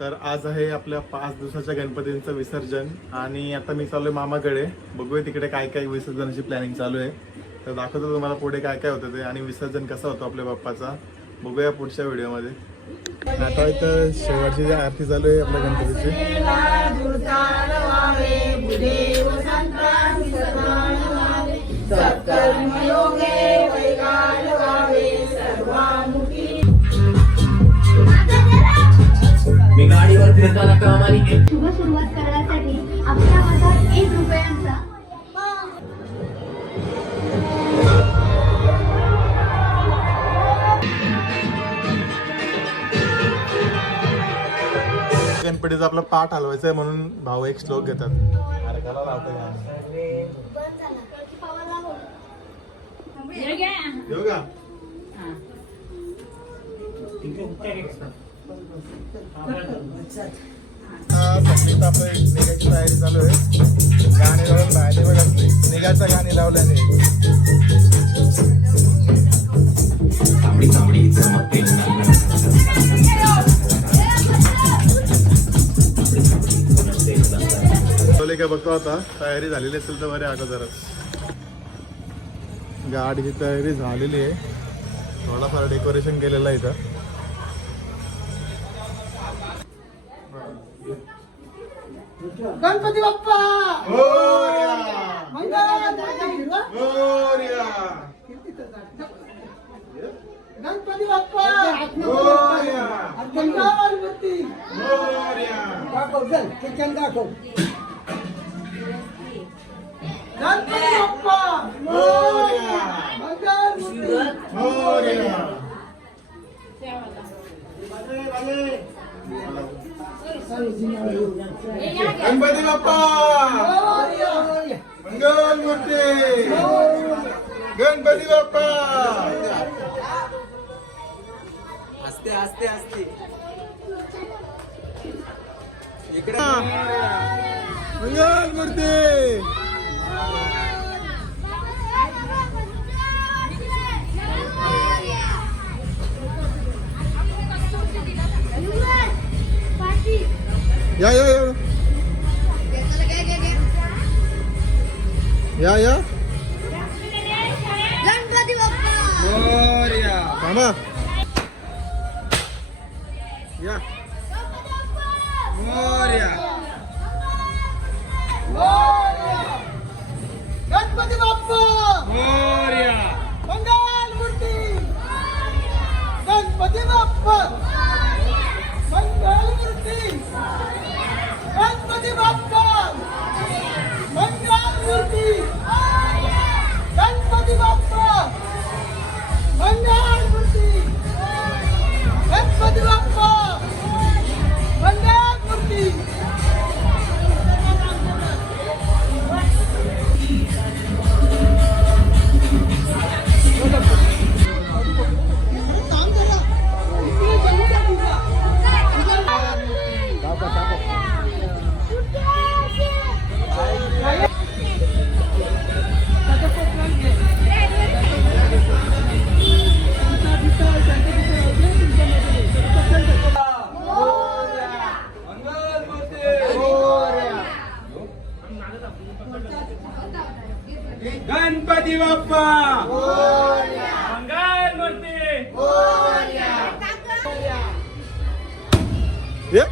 तर आज आहे आपल्या 5 दिवसाच्या गणपतींचं विसर्जन आणि आता मी चाललोय मामाकडे. बघूया तिकडे काय काय विसर्जनाची प्लॅनिंग चालू आहे. तर दाखवतो तुम्हाला पुढे काय काय होतं ते आणि विसर्जन कसं होतं आपल्या बाप्पाचा. बघूया पुढच्या व्हिडिओमध्ये. आता इथं शेवटची जी आरती चालू आहे आपल्या गणपतीची. मी गाडीवर फिरताना कामानी शुभ सुरुवात करण्यासाठी आपल्या हातात 1 रुपयांचा गणपतीचा आपला पाठ हलवायचा आहे म्हणून भाऊ एक श्लोक घेतात. अरे कला लावतोय येऊ का? संगीत आपलं निघायची तयारी चालू आहे. गाणे लावून बाहेर बघा निघायचं गाणी लावल्याने काय बघतो आता तयारी झालेली असेल तर बरे अगोदरच. गाडीची तयारी झालेली आहे. थोडाफार डेकोरेशन केलेलं आहे इथं. गणपती बाप्पा मोरया! मोरया! गणपती बाप्पा मोरया! मंगलमूर्ती मोरया! दाखव चल किचन दाखव. गणपती बाप्पा मोरया! मंगलमूर्ती मोरया! गणपती बाप्पा मंगलमूर्ती गणपती बाप्पा. हसते हसते हसते इकडे मंगलमूर्ती या या या या या गणपती बाप्पा मोरया. थांबा या मोरया. गणपती बाप्पा मोरया. मंगलमूर्ती गणपती बाप्पा मंगलमूर्ती गणपती बाप्पा मंगलमूर्ती गणपती बाप्पा मंगलमूर्ती गणपती बाप्पा मंगलमूर्ती. गणपती बाप्पा मंगलमूर्ती. ये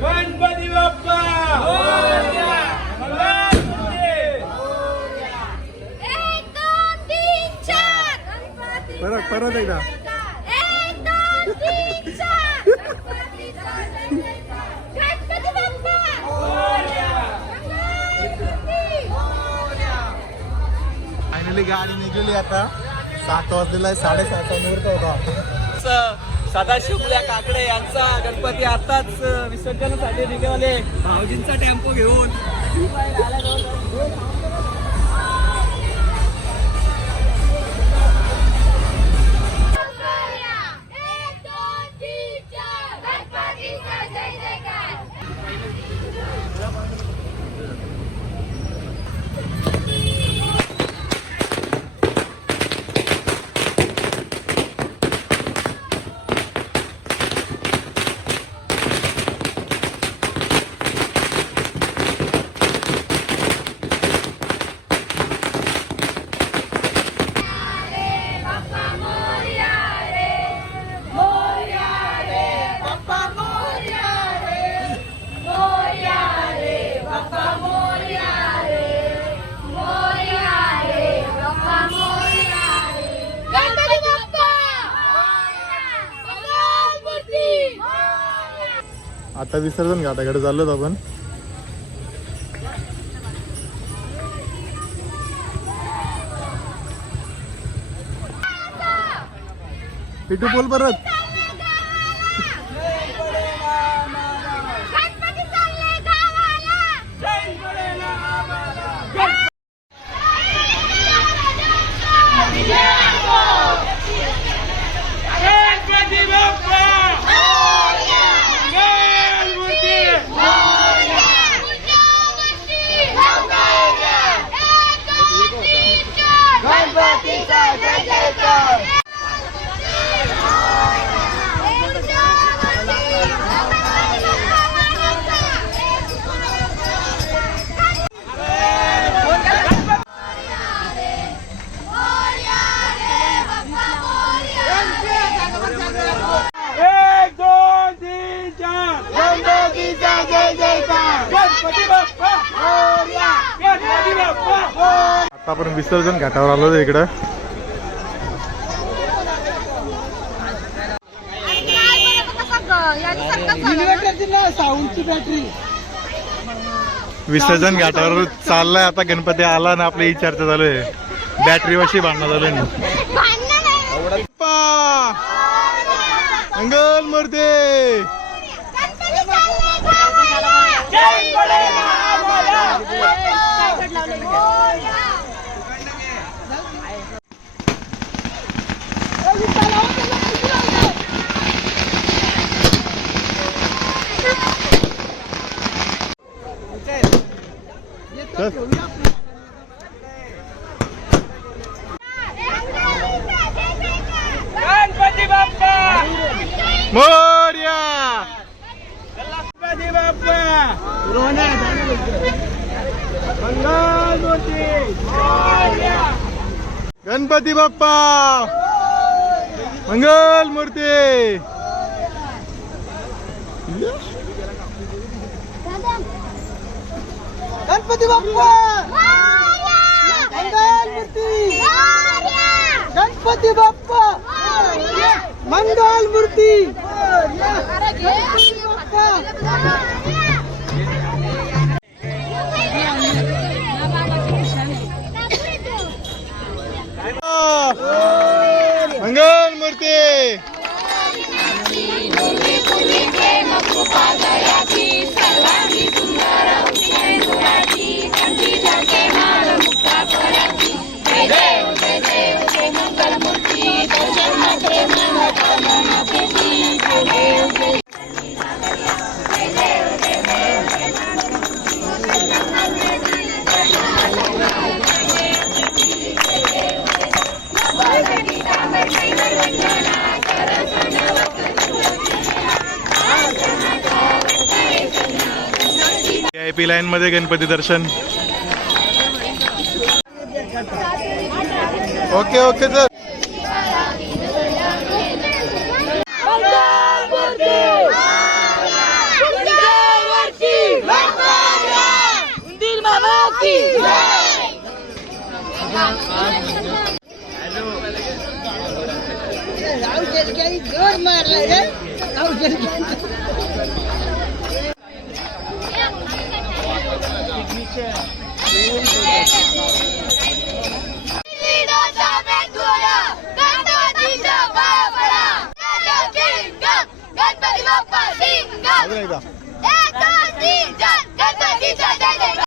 गणपती बाप्पा मंगलमूर्ती. 1 2 3 4 परत परत एकदा 1 2 3 4 गणपती बाप्पा फायनली गाडी निघाली. आता 7 वाजलेला आहे. 7:30 मुहूर्त होता. सदाशिवल्या काकडे यांचा गणपती आताच विसर्जनासाठी निघाले. भाऊजींचा टेम्पो घेऊन गणपतीचा जय जयकार. आता विसर्जन घाटाकडे चाललोत आपण. पिटू बोल परत. आता आपण विसर्जन घाटावर आलो इकडं. साऊंडची बॅटरी. विसर्जन घाटावर चाललाय आता. गणपती आला ना आपली ही चर्चा चालू आहे. बॅटरी वशी भांडणं चालू आहे. मंगल मूर्ती. गणपती बाप्पा मोरया. गणपती बाप्पा मंगल मूर्ती. गणपती बाप्पा मंगल मूर्ती. गणपती बाप्पा मंगल मूर्ती. गणपती बाप्पा मंगल मूर्ती. मंगल मूर्ती. VIP लाईन मध्ये Ganpati darshan. Okay okay sir.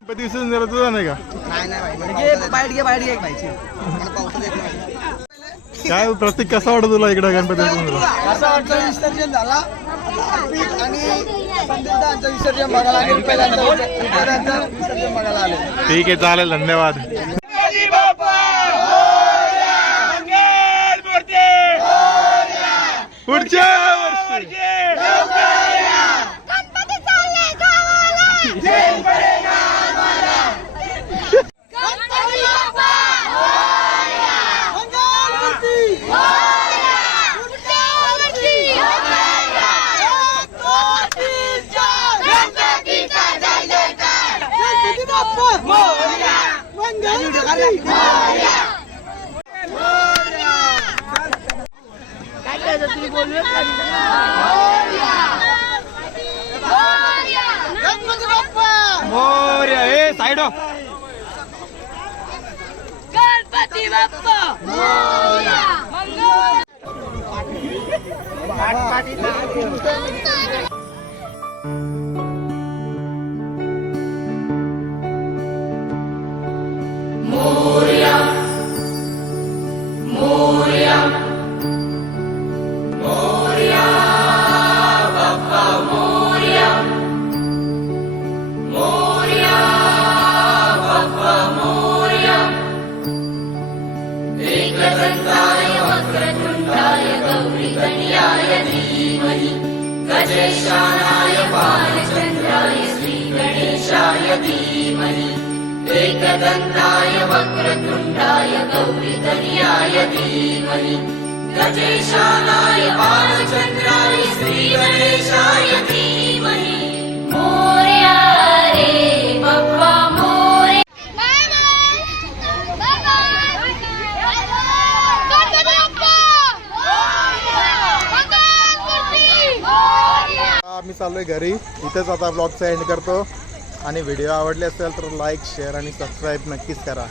Ganpati विसर्जन झालं तुझा नाही का? काय प्रतीक कसा वाटत तुला इकडं गणपती विसर्जन झालं? असं वाटतं विसर्जन झाला आणि संदेशांचं विसर्जन बघायला लागेल. पहिल्यांदा विसर्जन बघायला आले. ठीक आहे चालेल धन्यवाद. गणपती बाप्पा मंगल मूर्ती. पुढच्या वर्षी काय तुम्ही बोलूया. गणपती बाप्पा मोरया. ए साईड हो. गणपती बाप्पा मोरया रे बाप्पा मोरया. Bye bye Ganpati Bappa Morya. आम्ही चाललोय घरी. इथेच आता ब्लॉगचा एंड करतो आणि व्हिडिओ आवडले असेल तर लाईक शेअर आणि सबस्क्राईब नक्कीच करा.